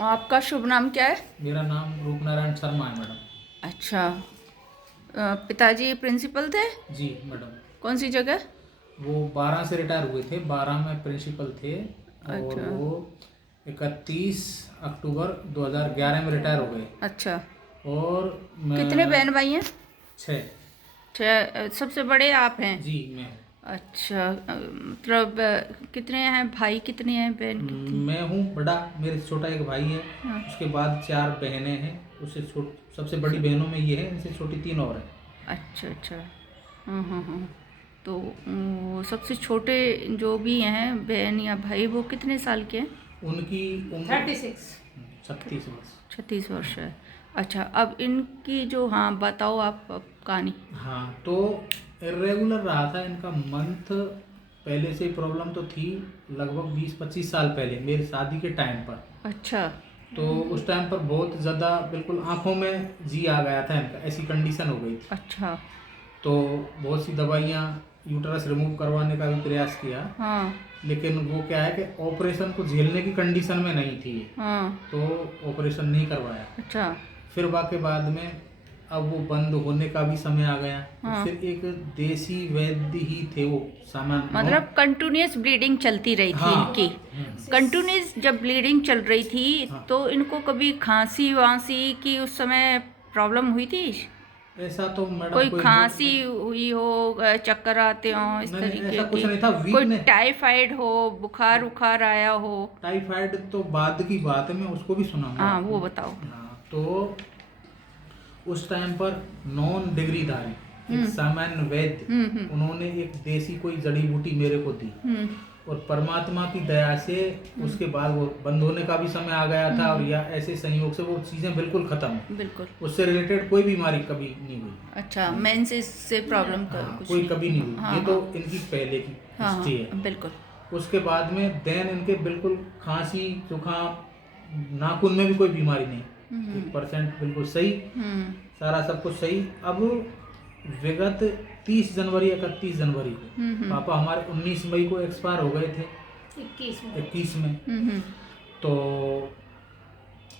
आपका शुभ नाम क्या है? मेरा नाम रूपनारायण शर्मा है मैडम। अच्छा। पिताजी प्रिंसिपल थे? जी मैडम। कौन सी जगह? वो 12 से रिटायर हुए थे, 12 में प्रिंसिपल थे और अच्छा। वो 31 अक्टूबर 2011 में रिटायर हो गए। अच्छा। और मैं कितने बहन भाई हैं? 6। सबसे बड़े आप हैं? जी मैं हूँ। अच्छा। मतलब कितने हैं भाई, कितनी हैं बहन कितनी? मैं हूँ बड़ा, मेरे से छोटा एक भाई है। हाँ। उसके बाद 4 बहनें हैं। उससे सबसे बड़ी बहनों में ये है, इनसे छोटी 3 और हैं। अच्छा अच्छा। हाँ हाँ हाँ। तो सबसे छोटे जो भी हैं बहन या भाई, वो कितने साल के हैं? उनकी उम्र 36 वर्ष। 36 वर्ष है। अच्छा, अब इनकी जो, हाँ बताओ आप अब कहानी। हाँ, तो इरेगुलर रहा था इनका मंथ। पहले से प्रॉब्लम तो थी, लगभग 20-25 साल पहले मेरी शादी के टाइम पर। अच्छा। तो उस टाइम पर बहुत ज़्यादा बिल्कुल आंखों में जी आ गया था इनका, ऐसी कंडीशन हो गई थी। अच्छा। तो बहुत सी दवाइयाँ, यूट्रस रिमूव करवाने का भी प्रयास किया। हाँ लेकिन वो क्या है कि ऑपरेशन को झेलने की कंडीशन में नहीं थी ये। हाँ। तो ऑपरेशन नहीं करवाया। अच्छा। फिर वाके बाद में अब वो बंद होने का भी समय आ गया। हाँ। तो फिर एक देसी वैद्य ही थे वो सामान मतलब कंटिन्यूस ब्लीडिंग चलती रही थी हाँ। इनकी। कंटिन्यूस जब ब्लीडिंग चल रही थी हाँ। तो इनको कभी खांसी वांसी की उस समय प्रॉब्लम हुई थी? ऐसा तो मैडम कोई कोई खांसी हुई हो, चक्कर आते हो इस नहीं, तरीके ऐसा कुछ के? नहीं था। कोई वीकनेस, टाइफाइड हो, बुखार उखार आया हो? टाइफाइड तो बाद की बात है, मैं उसको भी सुनाऊंगा हाँ आपको। वो बताओ। हाँ, तो उस टाइम पर नॉन डिग्रीधारी एक सामान्य वैद्य, उन्होंने एक देसी कोई जड़ी बूटी मेरे को दी। और परमात्मा की दया से उसके बाद वो बंद होने का भी समय आ गया था, और या ऐसे संयोग से वो चीजें बिल्कुल खत्म हुई। बिल्कुल। उससे रिलेटेड कोई बीमारी कभी नहीं हुई। अच्छा, मेंसेस से प्रॉब्लम कर हाँ, कुछ कोई नहीं? कभी नहीं हुई। हाँ ये तो हाँ इनकी पहले की हाँ हिस्ट्री हाँ है। बिल्कुल। उसके बाद में देन इनके बिल्कुल खांसी जुकाम, नाखून में भी कोई बीमारी नहीं, 1% बिल्कुल सही, सारा सब कुछ सही। अब विगत 30 जनवरी 31 जनवरी को पापा हमारे 19 मई को एक्सपायर हो गए थे, 21 में। तो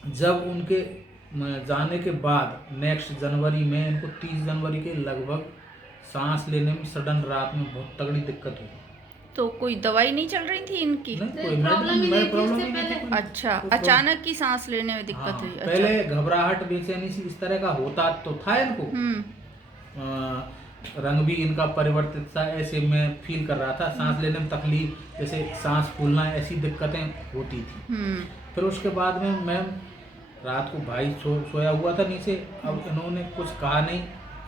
जब उनके जाने के बाद नेक्स्ट जनवरी में इनको 30 जनवरी के लगभग सांस लेने में सडन रात में बहुत तगड़ी दिक्कत हुई। तो कोई दवाई नहीं चल रही थी इनकी? नहीं, कोई प्रॉब्लम ही नहीं थी। अच्छा, अचानक की सांस लेने में दिक्कत हाँ, हुई? अच्छा। पहले घबराहट बेचैनी सी इस तरह का होता तो था इनको। रंग भी इनका परिवर्तित सा ऐसे मैं फील कर रहा था। सांस लेने में तकलीफ, जैसे सांस फूलना, ऐसी दिक्कतें होती थी। फिर उसके बाद में मैं रात को भाई सोया हुआ था नीचे। अब इन्होंने कुछ कहा नहीं,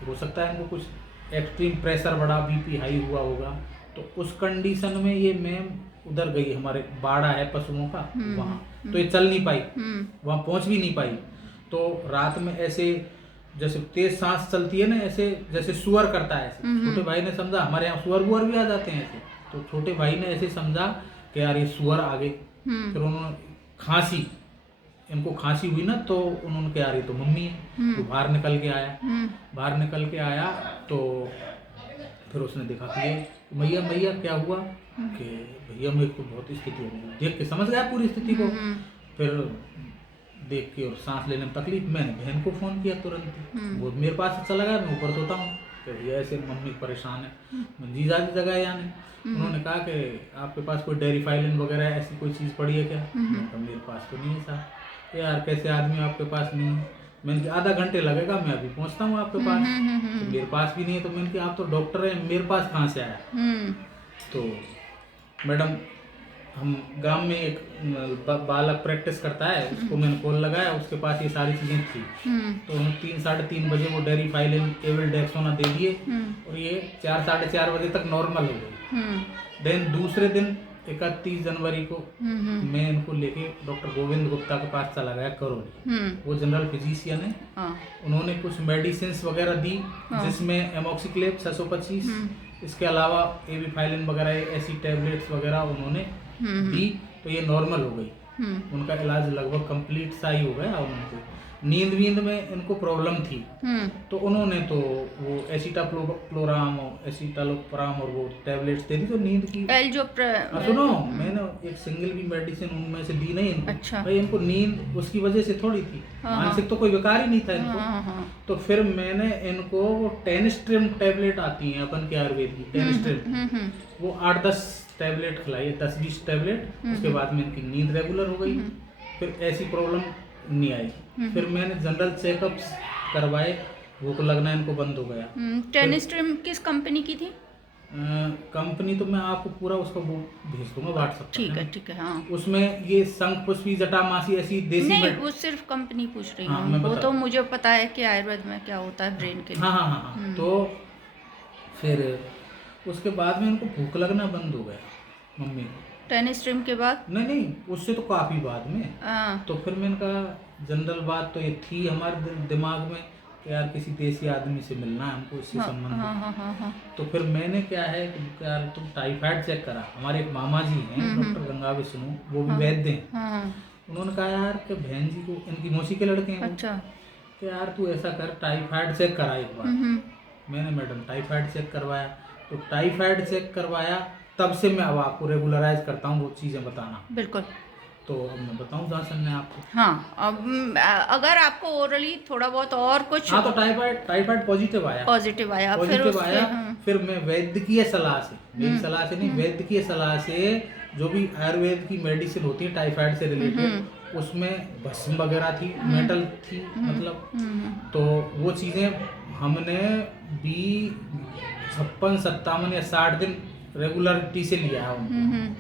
हो सकता है इनको कुछ एक्सट्रीम प्रेशर बढ़ा, बीपी हाई हुआ होगा। तो उस कंडीशन में ये मैम उधर गई, हमारे बाड़ा है पशुओं का वहाँ, तो ये चल नहीं पाई, वहाँ पहुँच भी नहीं पाई। तो रात में ऐसे जैसे तेज सांस चलती है ना, ऐसे जैसे सुअर करता है ऐसे। छोटे भाई ने समझा, हमारे यहाँ सुअर बुअर भी आ जाते हैं ऐसे, तो छोटे भाई ने ऐसे समझा कि यार ये सुअर आ गए। फिर उन्होंने खांसी, इनको खांसी हुई ना, तो उन्होंने कहा यार ये तो मम्मी है। तो बाहर निकल के आया, बाहर निकल के आया तो फिर उसने देखा कि मैया मैया क्या हुआ, कि भैया मेरे को बहुत स्थिति हो गई। देख के समझ गया पूरी स्थिति को। फिर देख के और सांस लेने में तकलीफ, मैंने बहन को फ़ोन किया तुरंत। वो मेरे पास चला गया, मैं ऊपर सोता हूँ कि भैया ऐसे मम्मी परेशान है। मैं जीजा की जगह है यानी। उन्होंने कहा कि आपके पास कोई डेरिफाइलिन वगैरह ऐसी कोई चीज़ पड़ी है क्या? मैंने कहा मेरे पास तो नहीं है साहब। यार कैसे आदमी आपके पास नहीं है? मैंने कहा आधा घंटे लगेगा, मैं अभी पहुँचता हूँ आपके पास। तो मेरे पास भी नहीं है। तो मैंने कहा आप तो डॉक्टर हैं, मेरे पास कहाँ से आया? तो मैडम, हम गांव में एक बालक प्रैक्टिस करता है, उसको मैंने कॉल लगाया, उसके पास ये सारी चीजें थी। तो उन्हें 3-3:30 बजे वो डेरिफाइलिन एविल्डेक्सोना दे दिए, और ये 4-4:30 बजे तक नॉर्मल हो गई। देन दूसरे दिन 31 जनवरी को मैं इनको लेके डॉक्टर गोविंद गुप्ता के पास चला गया, करौली। वो जनरल फिजिशियन है। उन्होंने कुछ मेडिसिन वगैरह दी, जिसमें एमोक्सिक्लेव 625, इसके अलावा एविफाइलिन वगैरह ऐसी टैबलेट्स वगैरह उन्होंने दी। तो ये नॉर्मल हो गई। उनका इलाज लगभग कंप्लीट सा ही हो गया। उनको नींद वींद में इनको प्रॉब्लम थी, तो उन्होंने तो वो एसिटाक्लोराम और एसिटालोपराम और वो टैबलेट्स दे दी तो नींद की। सुनो, मैंने एक सिंगल भी मेडिसिन उनमें से दी नहीं इनको। अच्छा। भाई इनको नींद उसकी वजह से थोड़ी थी, मानसिक तो कोई बेकार ही नहीं था इनको। तो फिर मैंने इनको वो टेनिस्ट्रिम टैबलेट आती हैं अपन के आयुर्वेद की, टेनिस्ट्रिम, वो 8-10 टैबलेट खिलाई, 10-20 टैबलेट। उसके बाद में इनकी नींद रेगुलर हो गई, फिर ऐसी प्रॉब्लम नहीं आई। फिर मैंने जनरल चेकअप्स करवाए, भूख लगना इनको बंद हो गया। टेनिस्ट्रिम किस कंपनी की थी? कंपनी तो मैं आपको पूरा उसका वो भेज दूंगा व्हाट्सएप पर। ठीक है हाँ। उसमें ये शंख पुष्पी जटामासी ऐसी देसी नहीं, वो सिर्फ कंपनी पूछ रही हूँ। वो तो मुझे पता है कि आयुर्वेद में क्या होता है ब्रेन के लिए। हाँ। तो फिर उसके बाद में इनको भूख लगना बंद हो गया मम्मी को। टेनिस्ट्रिम के बाद? नहीं, उससे तो काफी बाद में। तो फिर मैंने कहा जनरल बात तो ये थी हमारे दिमाग में कि यार किसी देसी आदमी से मिलना है हमको, इससे संबंधित। तो फिर मैंने क्या है कि यार तुम टाइफाइड चेक करा। हमारे एक मामा जी हैं डॉक्टर गंगा विष्णु, वो भी वैद्य हैं। उन्होंने कहा यार कि बहन जी को, इनकी मौसी के लड़के हैं, अच्छा, कि यार तू ऐसा कर टाइफाइड चेक करा एक बार। मैंने मैडम टाइफाइड चेक करवाया, तो टाइफाइड चेक करवाया तब से मैं अब आपको रेगुलराइज करता हूँ वो चीज़ें बताना। बिल्कुल। तो अब मैं बताऊँ दासन ने आपको। हाँ, अब अगर आपको ओरली थोड़ा बहुत और कुछ। हाँ, तो टाइफाइड पॉजिटिव आया। फिर मैं वैद्यकीय सलाह से, मेरी सलाह से नहीं, वैद्यकीय सलाह से जो भी आयुर्वेद की मेडिसिन होती है टाइफाइड से रिलेटेड, उसमें भस्म वगैरह थी, मेटल थी मतलब, तो वो चीज़ें हमने भी 56, 57 या 60 दिन रेगुलरिटी से लिया है।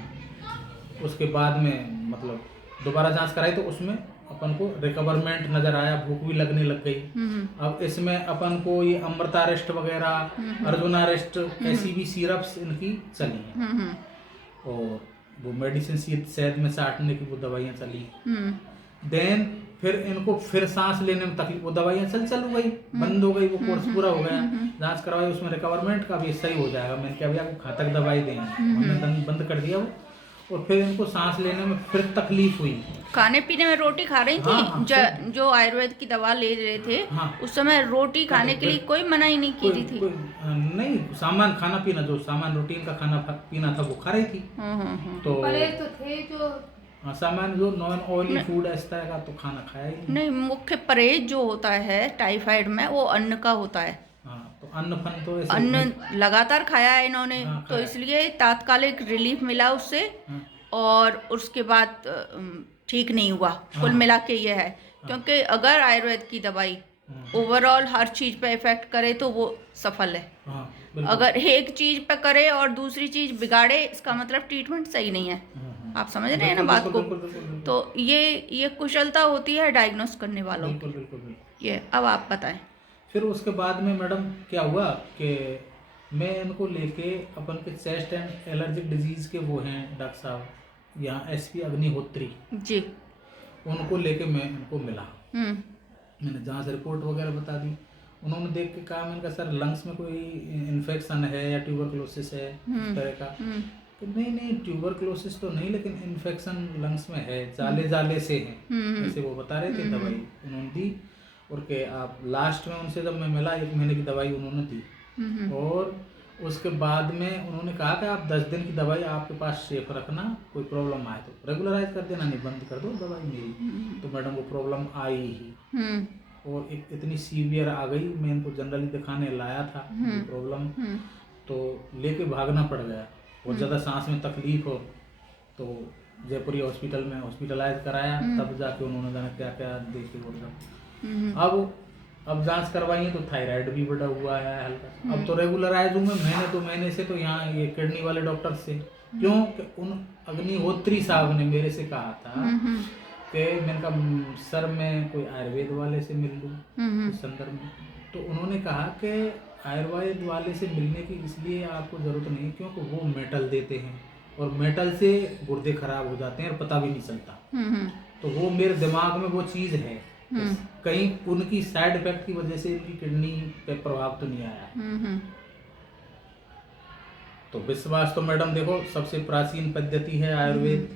उसके बाद में मतलब दोबारा जांच कराई तो उसमें अपन को रिकवरमेंट नजर आया, भूख भी लगने लग गई। अब इसमें अपन को ये अमृता रेस्ट वगैरह, अर्जुना रेस्ट, ऐसी भी सिरप्स इनकी चली हैं, और वो मेडिसिन शहद में साटने की वो दवाइयाँ चली। देन फिर इनको फिर सांस लेने में तकलीफ, वो दवाइयाँ चल गई, बंद हो गई, वो कोर्स पूरा हो गया। जांच करवाई, उसमें रिकवरमेंट का भी सही हो जाएगा। मैंने क्या भैया आपको घातक दवाई देंगे, हमने बंद कर दिया वो। और फिर इनको सांस लेने में फिर तकलीफ हुई। खाने पीने में रोटी खा रही थी? जो आयुर्वेद की दवा ले रहे थे, उस समय रोटी खाने के लिए कोई मना ही नहीं की रही थी? नहीं, सामान खाना पीना, जो सामान रूटीन का खाना पीना था वो खा रही थी। तो थे जो सामान जो नॉन ऑयली फूड इस तरह का तो खाना खाया ही नहीं। मुख्य परहेज जो होता है टाइफाइड में वो अन्न का होता है। तो अन्न लगातार खाया है इन्होंने, तो इसलिए तात्कालिक रिलीफ मिला उससे, और उसके बाद ठीक नहीं हुआ। कुल मिला के ये है, क्योंकि अगर आयुर्वेद की दवाई ओवरऑल हर चीज पे इफेक्ट करे तो वो सफल है। अगर एक चीज पे करे और दूसरी चीज बिगाड़े, इसका मतलब ट्रीटमेंट सही नहीं है। आप समझ रहे हैं ना बात को? तो ये कुशलता होती है डायग्नोस करने वालों की। ये अब आप बताएं। फिर उसके बाद में मैडम क्या हुआ कि मैं इनको लेके अपन के चेस्ट एंड एलर्जिक डिजीज के वो हैं डॉक्टर साहब यहाँ एसपी अग्निहोत्री जी, उनको लेके मैं इनको मिला। मैंने जांच रिपोर्ट वगैरह बता दी। उन्होंने देख के कहा, मैंने कहा सर लंग्स में कोई इन्फेक्शन है या ट्यूबरक्लोसिस है इस तरह का? कि नहीं ट्यूबरक्लोसिस तो नहीं, लेकिन इन्फेक्शन लंग्स में है, जाले से है, ऐसे वो बता रहे थे। दवाई उन्होंने दी, और के आप लास्ट में उनसे जब मैं मिला 1 महीने की दवाई उन्होंने दी, और उसके बाद में उन्होंने कहा कि आप 10 दिन की दवाई आपके पास सेफ रखना, कोई प्रॉब्लम आए तो रेगुलराइज कर देना, नहीं बंद कर दो दवाई मेरी। तो मैडम वो प्रॉब्लम आई ही, और इतनी सीवियर आ गई, मैं इनको जनरली दिखाने लाया था प्रॉब्लम, तो लेके भागना पड़ गया। और ज़्यादा सांस में तकलीफ हो तो जयपुरी हॉस्पिटल में हॉस्पिटलाइज कराया, तब जाके उन्होंने जाना क्या क्या देखे वो। अब जांच करवाई है तो थायराइड भी बढ़ा हुआ है हल्का। अब तो रेगुलराइज हूँ मैं महीने से तो यहाँ ये किडनी वाले डॉक्टर से, क्यों कि उन अग्निहोत्री साहब ने मेरे से कहा था कि मैंने कहा सर मैं कोई आयुर्वेद वाले से मिल लूँ इस संदर्भ में। तो उन्होंने कहा कि आयुर्वेद वाले से मिलने की इसलिए आपको ज़रूरत नहीं, क्योंकि वो मेटल देते हैं, और मेटल से गुर्दे खराब हो जाते हैं और पता भी नहीं चलता। तो वो मेरे दिमाग में वो चीज़ है, कहीं उनकी साइड इफेक्ट की वजह से इनकी किडनी पे प्रभाव तो नहीं आया। तो विश्वास तो मैडम देखो सबसे प्राचीन पद्धति है आयुर्वेद,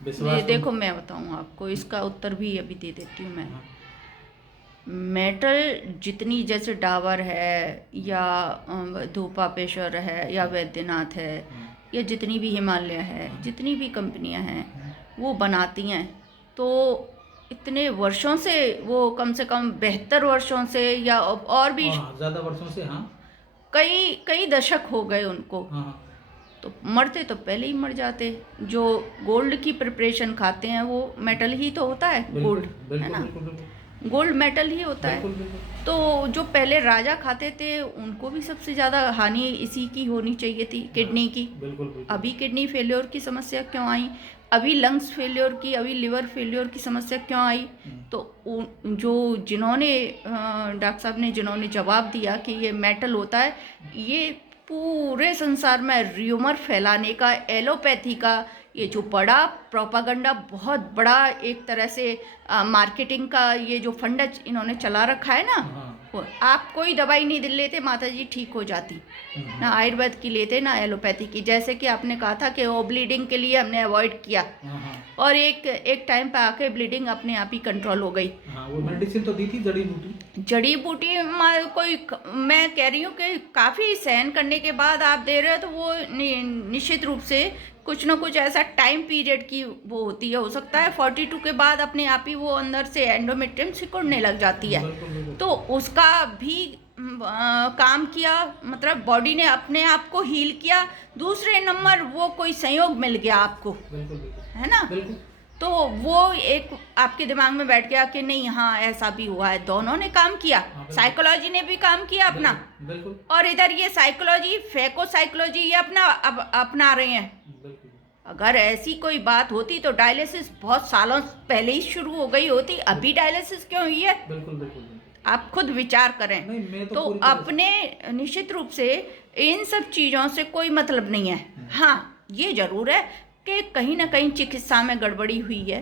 विश्वास देखो मैं बताऊँ आपको, इसका उत्तर भी अभी दे देती हूँ मैं। हाँ, मेटल जितनी, जैसे डाबर है या धूपापेश्वर है या वैद्यनाथ है या जितनी भी हिमालय है, जितनी भी कंपनियां हैं वो बनाती हैं, तो इतने वर्षों से, वो कम से कम 72 वर्षों से या और भी ज़्यादा वर्षों से, हाँ कई कई दशक हो गए उनको। हाँ तो मरते तो पहले ही मर जाते। जो गोल्ड की प्रिपरेशन खाते हैं वो मेटल ही तो होता है, गोल्ड, है ना, गोल्ड मेटल ही होता है। तो जो पहले राजा खाते थे उनको भी सबसे ज़्यादा हानि इसी की होनी चाहिए थी, किडनी की। अभी किडनी फेलियर की समस्या क्यों आई, अभी लंग्स फेलियर की, अभी लिवर फेलियर की समस्या क्यों आई? तो जो जिन्होंने डॉक्टर साहब ने जिन्होंने जवाब दिया कि ये मेटल होता है, ये पूरे संसार में र्यूमर फैलाने का, एलोपैथी का ये जो बड़ा प्रोपागंडा, बहुत बड़ा एक तरह से मार्केटिंग का ये जो फंड इन्होंने चला रखा है ना, वो आप कोई दवाई नहीं लेते माता जी ठीक हो जाती, ना आयुर्वेद की लेते ना एलोपैथी की। जैसे कि आपने कहा था कि वो ब्लीडिंग के लिए हमने अवॉइड किया, और एक टाइम पे आके ब्लीडिंग अपने आप ही कंट्रोल हो गई। वो मेडिसिन तो दी थी, जड़ी बूटी कोई, मैं कह रही हूँ कि काफ़ी सहन करने के बाद आप दे रहे हो, तो वो निश्चित रूप से कुछ ना कुछ ऐसा टाइम पीरियड की वो होती है। हो सकता है 42 के बाद अपने आप ही वो अंदर से एंडोमेट्रियम सिकुड़ने लग जाती है, तो उसका भी काम किया, मतलब बॉडी ने अपने आप को हील किया। दूसरे नंबर वो कोई संयोग मिल गया आपको, है ना, तो वो एक आपके दिमाग में बैठ गया कि नहीं हाँ ऐसा भी हुआ है। दोनों ने काम किया, साइकोलॉजी ने भी काम किया अपना, और इधर ये साइकोलॉजी, फेको साइकोलॉजी ये अपना रहे हैं। अगर ऐसी कोई बात होती तो डायलिसिस बहुत सालों पहले ही शुरू हो गई होती, अभी डायलिसिस क्यों हुई है? आप खुद विचार करें। तो अपने निश्चित रूप से इन सब चीज़ों से कोई मतलब नहीं है। हाँ ये जरूर है कि कहीं ना कहीं चिकित्सा में गड़बड़ी हुई है।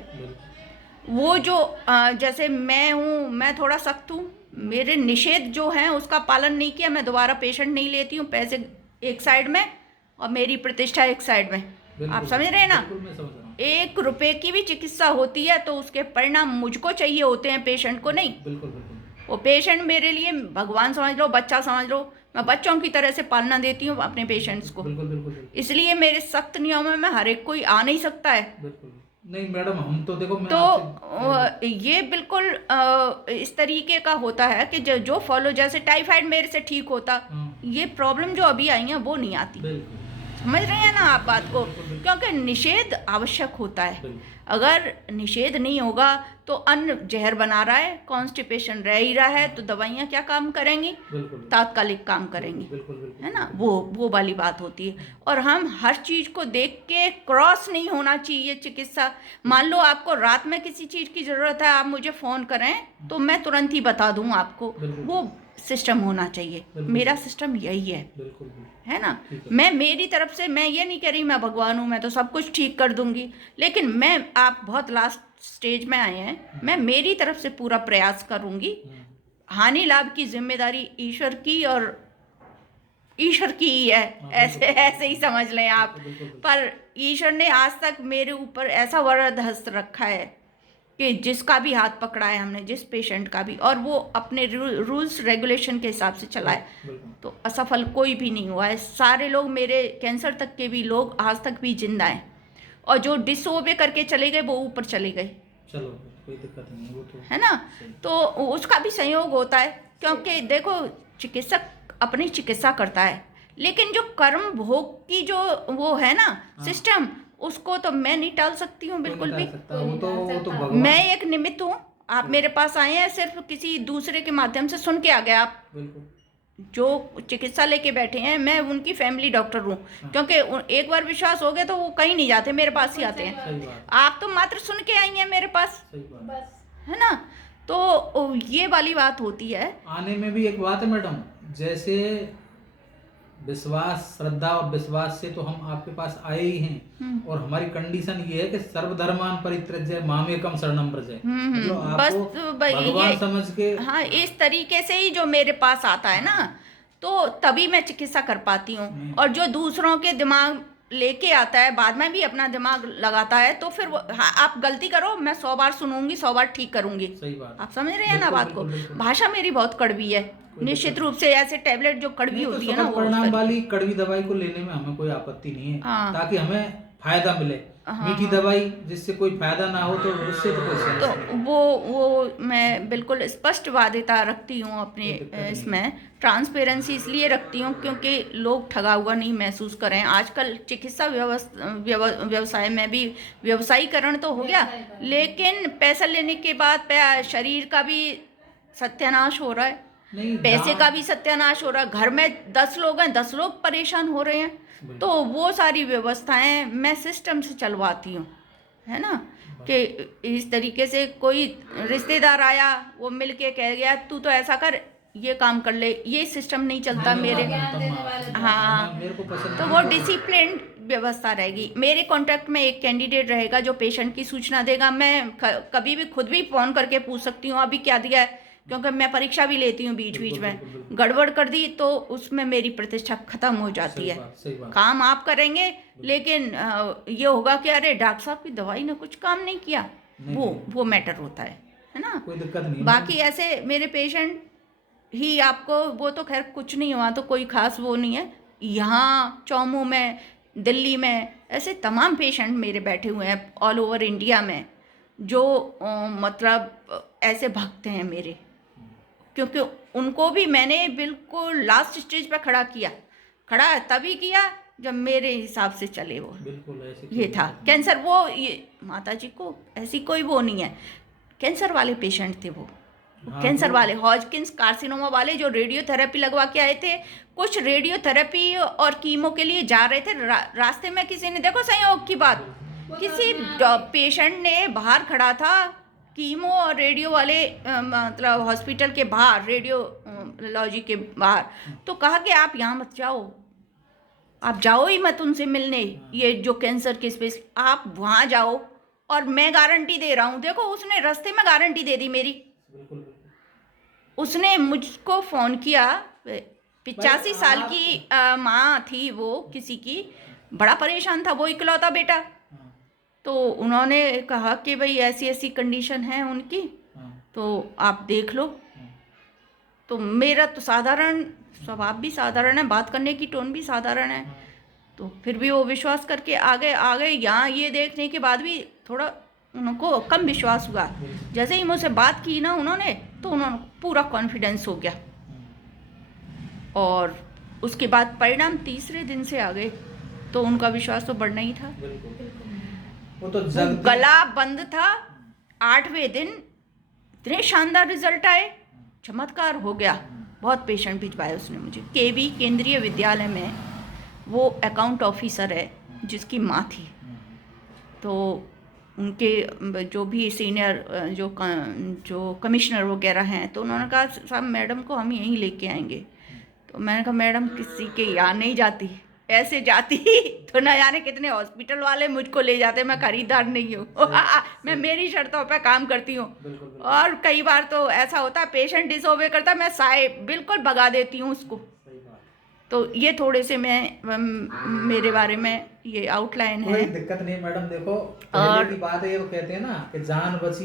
वो जो जैसे मैं हूँ, मैं थोड़ा सख्त हूँ, मेरे निषेध जो हैं उसका पालन नहीं किया, मैं दोबारा पेशेंट नहीं लेती हूँ। पैसे एक साइड में और मेरी प्रतिष्ठा एक साइड में, आप समझ रहे हैं ना। 1 रुपए की भी चिकित्सा होती है तो उसके परिणाम मुझको चाहिए होते हैं, पेशेंट को नहीं। वो पेशेंट मेरे लिए भगवान समझ लो, बच्चा समझ लो, मैं बच्चों की तरह से पालना देती हूँ अपने पेशेंट्स को। इसलिए मेरे सख्त नियमों में हर एक कोई आ नहीं सकता है। नहीं मैडम, हम तो देखो, तो ये बिल्कुल इस तरीके का होता है कि जो फॉलो, जैसे टाइफाइड मेरे से ठीक होता, ये प्रॉब्लम जो अभी आई है वो नहीं आती। समझ रहे हैं ना आप बात को, क्योंकि निषेध आवश्यक होता है। अगर निषेध नहीं होगा तो अन्न जहर बना रहा है, कॉन्स्टिपेशन रह ही रहा है, तो दवाइयाँ क्या काम करेंगी? तात्कालिक काम करेंगी, है ना, वो वाली बात होती है। और हम हर चीज़ को देख के क्रॉस नहीं होना चाहिए चिकित्सा। मान लो आपको रात में किसी चीज़ की ज़रूरत है, आप मुझे फ़ोन करें तो मैं तुरंत ही बता दूँ आपको, वो सिस्टम होना चाहिए। मेरा सिस्टम यही है ना। मैं मेरी तरफ से, मैं ये नहीं कह रही मैं भगवान हूँ, मैं तो सब कुछ ठीक कर दूंगी, लेकिन मैं, आप बहुत लास्ट स्टेज में आए हैं, मैं मेरी तरफ से पूरा प्रयास करूंगी। हानि लाभ की जिम्मेदारी ईश्वर की, और ईश्वर की ही है, ऐसे ही समझ लें आप। पर ईश्वर ने आज तक मेरे ऊपर ऐसा वरद हस्त रखा है कि जिसका भी हाथ पकड़ा है हमने, जिस पेशेंट का भी, और वो अपने रूल्स रेगुलेशन के हिसाब से चला है, तो असफल कोई भी नहीं हुआ है। सारे लोग, मेरे कैंसर तक के भी लोग आज तक भी जिंदा हैं, और जो डिसओबे करके चले गए वो ऊपर चले गए। चलो कोई दिक्कत नहीं, वो तो है ना। तो उसका भी संयोग होता है, क्योंकि देखो चिकित्सक अपनी चिकित्सा करता है, लेकिन जो कर्म भोग की जो वो है ना सिस्टम, उसको तो मैं नहीं टाल सकती हूँ बिल्कुल भी। वो तो मैं एक निमित्त हूँ। आप मेरे पास आए हैं सिर्फ किसी दूसरे के माध्यम से सुन के आ गए आप। जो चिकित्सा लेके बैठे हैं, मैं उनकी फैमिली डॉक्टर हूँ, क्योंकि एक बार विश्वास हो गया तो वो कहीं नहीं जाते, मेरे पास ही आते हैं। आप तो मात्र सुन के आई हैं मेरे पास, है ना। तो ये वाली बात होती है। आने में भी एक बात है मैडम, जैसे विश्वास, श्रद्धा और विश्वास से तो हम आपके पास आए ही हैं, और हमारी कंडीशन ये है कि सर्वधर्मान परित्यज्य मामेकम शरणम व्रज। मतलब बस भगवान समझ के, हाँ, इस तरीके से ही जो मेरे पास आता है ना, तो तभी मैं चिकित्सा कर पाती हूँ। और जो दूसरों के दिमाग लेके आता है, बाद में भी अपना दिमाग लगाता है, तो फिर हाँ, आप गलती करो, मैं 100 बार सुनूंगी, 100 बार ठीक करूंगी। सही बात। आप समझ रहे हैं ना बात को? बिल्कुल। भाषा मेरी बहुत कड़वी है, निश्चित रूप से। ऐसे टैबलेट जो कड़वी नहीं, तो होती है ना, सफल वो परिणाम वाली कड़वी दवाई को लेने में हमें कोई आपत्ति नहीं है, हाँ। ताकि हमें फायदा मिले। हाँ, मीठी दवाई जिससे कोई फायदा ना हो तो उससे तो कोई सेंस तो नहीं। वो मैं बिल्कुल स्पष्टवादिता रखती हूँ अपने कोई दिक्कत नहीं। इसमें। ट्रांसपेरेंसी इसलिए रखती हूँ क्योंकि लोग ठगा हुआ नहीं महसूस करें। आजकल चिकित्सा व्यवसाय में भी व्यवसायीकरण तो हो गया, लेकिन पैसा लेने के बाद शरीर का भी सत्यानाश हो रहा है, नहीं, पैसे का भी सत्यानाश हो रहा है। घर में 10 लोग हैं, 10 लोग परेशान हो रहे हैं। तो वो सारी व्यवस्थाएं मैं सिस्टम से चलवाती हूँ, है ना, कि इस तरीके से कोई रिश्तेदार आया, वो मिल के कह गया तू तो ऐसा कर, ये काम कर ले, ये सिस्टम नहीं चलता मेरे। हाँ, मेरे को पसंद तो वो डिसिप्लिन व्यवस्था रहेगी। मेरे कॉन्टैक्ट में एक कैंडिडेट रहेगा जो पेशेंट की सूचना देगा। मैं कभी भी खुद भी फ़ोन करके पूछ सकती हूँ अभी क्या दिया है, क्योंकि मैं परीक्षा भी लेती हूँ बीच बीच में। गड़बड़ कर दी तो उसमें मेरी प्रतिष्ठा खत्म हो जाती है। सही बात। काम आप करेंगे, लेकिन ये होगा कि अरे डॉक्टर साहब की दवाई ने कुछ काम नहीं किया, वो मैटर होता है ना। कोई दिक्कत नहीं। बाकी ऐसे मेरे पेशेंट ही आपको, वो तो खैर कुछ नहीं हुआ तो कोई खास वो नहीं है। यहाँ चौमू में, दिल्ली में ऐसे तमाम पेशेंट मेरे बैठे हुए हैं ऑल ओवर इंडिया में, जो मतलब ऐसे भक्त हैं मेरे, क्योंकि उनको भी मैंने बिल्कुल लास्ट स्टेज पर खड़ा तभी किया जब मेरे हिसाब से चले वो। बिल्कुल ऐसे ये था कैंसर, वो ये माता जी को ऐसी कोई वो नहीं है, कैंसर वाले पेशेंट थे वो। हाँ, कैंसर वाले, हॉजकिंस कार्सिनोमा वाले, जो रेडियोथेरेपी लगवा के आए थे। कुछ रेडियोथेरेपी और कीमो के लिए जा रहे थे, रास्ते में किसी ने, देखो संयोग की बात, किसी पेशेंट ने बाहर खड़ा था, कीमो और रेडियो वाले मतलब हॉस्पिटल के बाहर, रेडियोलॉजी के बाहर, तो कहा कि आप यहाँ मत जाओ, आप जाओ ही मत उनसे मिलने, ये जो कैंसर के स्पेस, आप वहाँ जाओ और मैं गारंटी दे रहा हूँ। देखो उसने रास्ते में गारंटी दे दी मेरी। उसने मुझको फ़ोन किया, 85 साल की माँ थी वो किसी की, बड़ा परेशान था, वो इकलौता बेटा। तो उन्होंने कहा कि भाई ऐसी ऐसी कंडीशन है उनकी, तो आप देख लो। तो मेरा तो साधारण स्वभाव भी साधारण है, बात करने की टोन भी साधारण है, तो फिर भी वो विश्वास करके आ गए। यहाँ ये देखने के बाद भी थोड़ा उनको कम विश्वास हुआ। जैसे ही मुझसे बात की ना उन्होंने, तो उन्होंने पूरा कॉन्फिडेंस हो गया, और उसके बाद परिणाम तीसरे दिन से आ गए, तो उनका विश्वास तो बढ़ना ही था। वो तो गला बंद था। 8वें दिन इतने शानदार रिजल्ट आए, चमत्कार हो गया। बहुत पेशेंट भिजवाए उसने मुझे। केवी केंद्रीय विद्यालय में वो अकाउंट ऑफिसर है जिसकी माँ थी, तो उनके जो भी सीनियर जो कमिश्नर वगैरह हैं, तो उन्होंने कहा साहब मैडम को हम यहीं लेके आएंगे। तो मैंने कहा मैडम किसी के यहाँ नहीं जाती, ऐसे जाती तो न जाने कितने हॉस्पिटल वाले मुझको ले जाते। मैं खरीदार नहीं हूँ मैं मेरी शर्तों पे काम करती हूँ। और कई बार तो ऐसा होता है पेशेंट डिसओबे करता, मैं बिल्कुल भगा देती हूँ उसको। तो ये थोड़े से मेरे बारे में ये आउटलाइन है। कोई दिक्कत नहीं मैडम, देखो पहले की बात है, ये तो कहते हैं ना कि जान बची